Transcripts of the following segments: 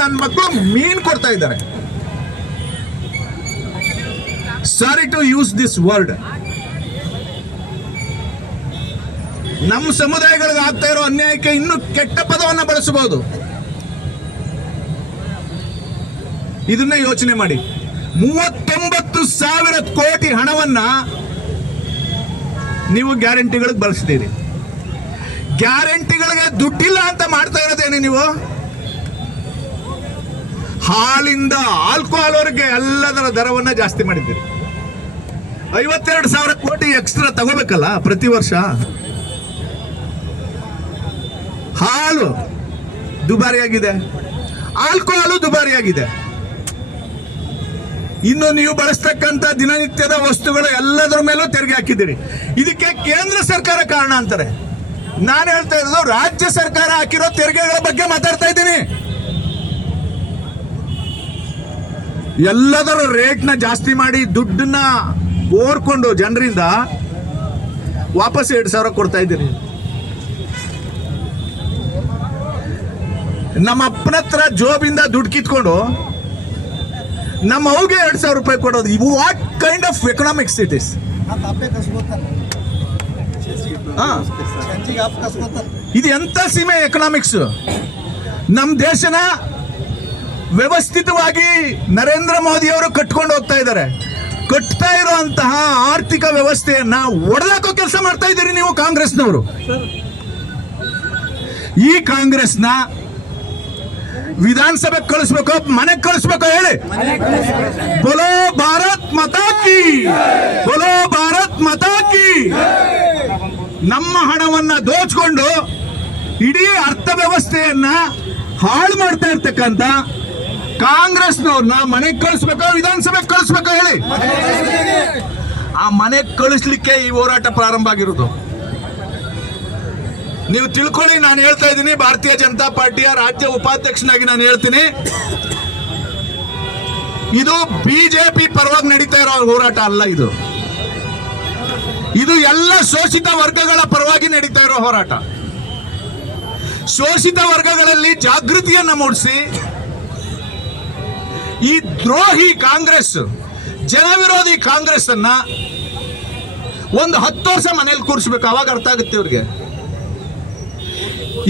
ನನ್ನ ಮಕ್ಕಳು ಮೀನ್ ಕೊಡ್ತಾ ಇದ್ದಾರೆ. Sorry to use this word ನಮ್ಮ ಸಮುದಾಯಗಳಿಗೆ ಆಗ್ತಾ ಇರೋ ಅನ್ಯಾಯಕ್ಕೆ ಇನ್ನೂ ಕೆಟ್ಟ ಪದವನ್ನು ಬಳಸಬಹುದು. ಇದನ್ನ ಯೋಚನೆ ಮಾಡಿ. ಮೂವತ್ತೊಂಬತ್ತು ಸಾವಿರ ಕೋಟಿ ಹಣವನ್ನ ನೀವು ಗ್ಯಾರಂಟಿಗಳಿಗೆ ಬಳಸ್ತೀರಿ. ಗ್ಯಾರಂಟಿಗಳಿಗೆ ದುಡ್ಡಿಲ್ಲ ಅಂತ ಮಾಡ್ತಾ ಇರೋದೇನೆ ನೀವು? ಹಾಲಿಂದ ಆಲ್ಕೋಹಾಲ್ ವರೆಗೆ ಎಲ್ಲದರ ದರವನ್ನ ಜಾಸ್ತಿ ಮಾಡಿದ್ದೀರಿ. ಐವತ್ತೆರಡು ಸಾವಿರ ಕೋಟಿ ಎಕ್ಸ್ಟ್ರಾ ತಗೋಬೇಕಲ್ಲ ಪ್ರತಿ ವರ್ಷ? ಹಾಲು ದುಬಾರಿಯಾಗಿದೆ. ಆಲ್ಕೋಹಾಲು ದುಬಾರಿಯಾಗಿದೆ. ಇನ್ನು ನೀವು ಬಳಸ್ತಕ್ಕಂಥ ದಿನನಿತ್ಯದ ವಸ್ತುಗಳು ಎಲ್ಲದರ ಮೇಲೂ ತೆರಿಗೆ ಹಾಕಿದ್ದೀರಿ. ಇದಕ್ಕೆ ಕೇಂದ್ರ ಸರ್ಕಾರ ಕಾರಣ ಅಂತಾರೆ. ನಾನು ಹೇಳ್ತಾ ಇರೋದು ರಾಜ್ಯ ಸರ್ಕಾರ ಹಾಕಿರೋ ತೆರಿಗೆಗಳ ಬಗ್ಗೆ ಮಾತಾಡ್ತಾ ಇದ್ದೀನಿ. ಎಲ್ಲದರ ರೇಟ್ನ ಜಾಸ್ತಿ ಮಾಡಿ ದುಡ್ಡನ್ನ ಓರ್ಕೊಂಡು ಜನರಿಂದ ವಾಪಸ್ ಎರಡು ಸಾವಿರ ಕೊಡ್ತಾ ಇದ್ದೀರಿ. ನಮ್ಮ ಅಪ್ಪನ ಹತ್ರ ಜೋಬಿಂದ ದುಡ್ಡು ಕಿತ್ಕೊಂಡು ನಮ್ಮ ಅವ್ಗೆ ಎರಡು ಸಾವಿರ ರೂಪಾಯಿ ಕೊಡೋದು. ಇವು what kind of economics it is ಇದು ಎಂತ ಸೀಮೆ ಎಕನಾಮಿಕ್ಸ್ ನಮ್ಮ ದೇಶನ ವ್ಯವಸ್ಥಿತವಾಗಿ ನರೇಂದ್ರ ಮೋದಿ ಅವರು ಕಟ್ಕೊಂಡು ಹೋಗ್ತಾ ಇದ್ದಾರೆ. ಕಟ್ತಾ ಇರುವಂತಹ ಆರ್ಥಿಕ ವ್ಯವಸ್ಥೆಯನ್ನ ಒಡೆದಾಕೋ ಕೆಲಸ ಮಾಡ್ತಾ ಇದ್ದೀರಿ ನೀವು ಕಾಂಗ್ರೆಸ್ನವರು. ಈ ಕಾಂಗ್ರೆಸ್ನ ವಿಧಾನಸಭೆ ಕಳಿಸ್ಬೇಕು, ಮನೆಗೆ ಕಳಿಸ್ಬೇಕು ಹೇಳಿ. ಬೊಲೋ ಭಾರತ್ ಮತಾಕಿ ಬೊಲೋ ಭಾರತ್ ಮತಾಕಿ ನಮ್ಮ ಹಣವನ್ನ ದೋಚ್ಕೊಂಡು ಇಡೀ ಅರ್ಥವ್ಯವಸ್ಥೆಯನ್ನ ಹಾಳು ಮಾಡ್ತಾ ಇರ್ತಕ್ಕಂಥ ಕಾಂಗ್ರೆಸ್ನವ್ರನ್ನ ಮನೆಗೆ ಕಳಿಸ್ಬೇಕೋ, ವಿಧಾನಸಭೆಗೆ ಕಳಿಸ್ಬೇಕೋ ಹೇಳಿ. ಆ ಮನೆಗೆ ಕಳಿಸ್ಲಿಕ್ಕೆ ಈ ಹೋರಾಟ ಪ್ರಾರಂಭ ಆಗಿರೋದು. ನೀವು ತಿಳ್ಕೊಳ್ಳಿ, ನಾನು ಹೇಳ್ತಾ ಇದ್ದೀನಿ, ಭಾರತೀಯ ಜನತಾ ಪಾರ್ಟಿಯ ರಾಜ್ಯ ಉಪಾಧ್ಯಕ್ಷನಾಗಿ ನಾನು ಹೇಳ್ತೀನಿ. ಇದು ಬಿಜೆಪಿ ಪರವಾಗಿ ನಡೀತಾ ಇರೋ ಹೋರಾಟ ಅಲ್ಲ ಇದು. ಇದು ಎಲ್ಲ ಶೋಷಿತ ವರ್ಗಗಳ ಪರವಾಗಿ ನಡೀತಾ ಇರೋ ಹೋರಾಟ. ಶೋಷಿತ ವರ್ಗಗಳಲ್ಲಿ ಜಾಗೃತಿಯನ್ನು ಮೂಡಿಸಿ ಈ ದ್ರೋಹಿ ಕಾಂಗ್ರೆಸ್, ಜನವಿರೋಧಿ ಕಾಂಗ್ರೆಸ್ ಅನ್ನ ಒಂದು ಹತ್ತು ವರ್ಷ ಮನೇಲಿ ಕೂರಿಸ್ಬೇಕು, ಅವಾಗ ಅರ್ಥ ಆಗುತ್ತೆ ಇವ್ರಿಗೆ.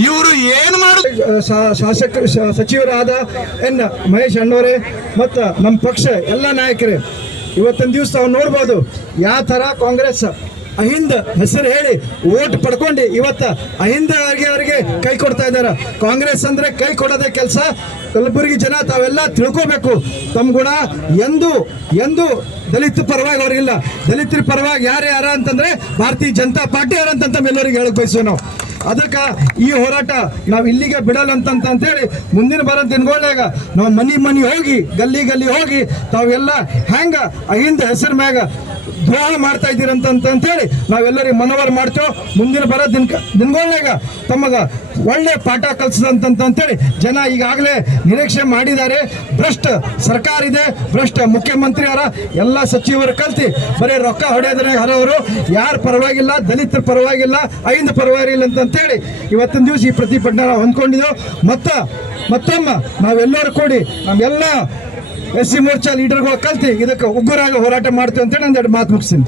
ಇವರು ಏನ್ ಮಾಡ ಶಾಸಕ ಸಚಿವರಾದ ಎನ್ ಮಹೇಶ್ ಅಣ್ಣವರೇ ಮತ್ತು ನಮ್ಮ ಪಕ್ಷ ಎಲ್ಲ ನಾಯಕರೇ, ಇವತ್ತಿನ ದಿವಸ ನಾವು ನೋಡ್ಬೋದು, ಯಾವ ಥರ ಕಾಂಗ್ರೆಸ್ ಅಹಿಂದ ಹೆಸರು ಹೇಳಿ ಓಟ್ ಪಡ್ಕೊಂಡು ಇವತ್ತು ಅಹಿಂದ ಅವರಿಗೆ ಅವರಿಗೆ ಕೈ ಕೊಡ್ತಾ ಇದ್ದಾರೆ. ಕಾಂಗ್ರೆಸ್ ಅಂದ್ರೆ ಕೈ ಕೊಡೋದೇ ಕೆಲಸ. ಕಲಬುರಗಿ ಜನ ತಾವೆಲ್ಲ ತಿಳ್ಕೋಬೇಕು. ತಮ್ಮ ಗುಣ ಎಂದು ಎಂದು ದಲಿತ ಪರವಾಗಿ ಅವ್ರಿಗಿಲ್ಲ. ದಲಿತರ ಪರವಾಗಿ ಯಾರು ಯಾರ ಅಂತಂದ್ರೆ ಭಾರತೀಯ ಜನತಾ ಪಾರ್ಟಿ ಯಾರಂತ ಎಲ್ಲರಿಗೆ ಹೇಳಕ್ ಬಯಸುವ ನಾವು. ಅದಕ್ಕೆ ಈ ಹೋರಾಟ ನಾವು ಇಲ್ಲಿಗೆ ಬಿಡಲ್ಲ ಅಂತ ಅಂತೇಳಿ ಮುಂದಿನ ಬರ ದಿನಗಳಾಗ ನಾವು ಮನೆ ಮನೆ ಹೋಗಿ, ಗಲ್ಲಿ ಗಲ್ಲಿ ಹೋಗಿ ತಾವೆಲ್ಲ ಹೆಂಗ ಅಹಿಂದ ಹೆಸರು ಮ್ಯಾಗ ದ್ರೋಹ ಮಾಡ್ತಾ ಇದ್ದೀರಂತಂತೇಳಿ ನಾವೆಲ್ಲರಿಗೆ ಮನವರ್ ಮಾಡ್ತೇವೆ. ಮುಂದಿನ ಬರ ದಿನ ದಿನಗಳಾಗ ತಮಗೆ ಒಳ್ಳೆ ಪಾಠ ಕಲಿಸಿದಂತಂತೇಳಿ ಜನ ಈಗಾಗಲೇ ನಿರೀಕ್ಷೆ ಮಾಡಿದ್ದಾರೆ. ಭ್ರಷ್ಟ ಸರ್ಕಾರ ಇದೆ, ಭ್ರಷ್ಟ ಮುಖ್ಯಮಂತ್ರಿ ಅವರ ಎಲ್ಲ ಸಚಿವರು ಕಲ್ತಿ ಬರೀ ರೊಕ್ಕ ಹೊಡೆಯೋದ್ರೆ ಹರವರು. ಯಾರು ಪರವಾಗಿಲ್ಲ, ದಲಿತರ ಪರವಾಗಿಲ್ಲ ಐದು ಪರವಾಗಿಲ್ಲ ಅಂತಂತೇಳಿ ಇವತ್ತಿನ ದಿವಸ ಈ ಪ್ರತಿಭಟನೆ ನಾವು ಹೊಂದ್ಕೊಂಡಿದ್ದೆವು ಮತ್ತು ಮತ್ತೊಮ್ಮೆ ನಾವೆಲ್ಲರೂ ಕೂಡಿ ನಮ್ಮೆಲ್ಲ ಎಸ್ ಸಿ ಮೋರ್ಚಾ ಲೀಡರ್ಗಳು ಕಲ್ತಿ ಇದಕ್ಕೆ ಉಗ್ರರಾಗಿ ಹೋರಾಟ ಮಾಡ್ತೀವಿ ಅಂತೇಳಿ ಒಂದೆರಡು ಮಾತು ಮುಗಿಸ್ತೀನಿ.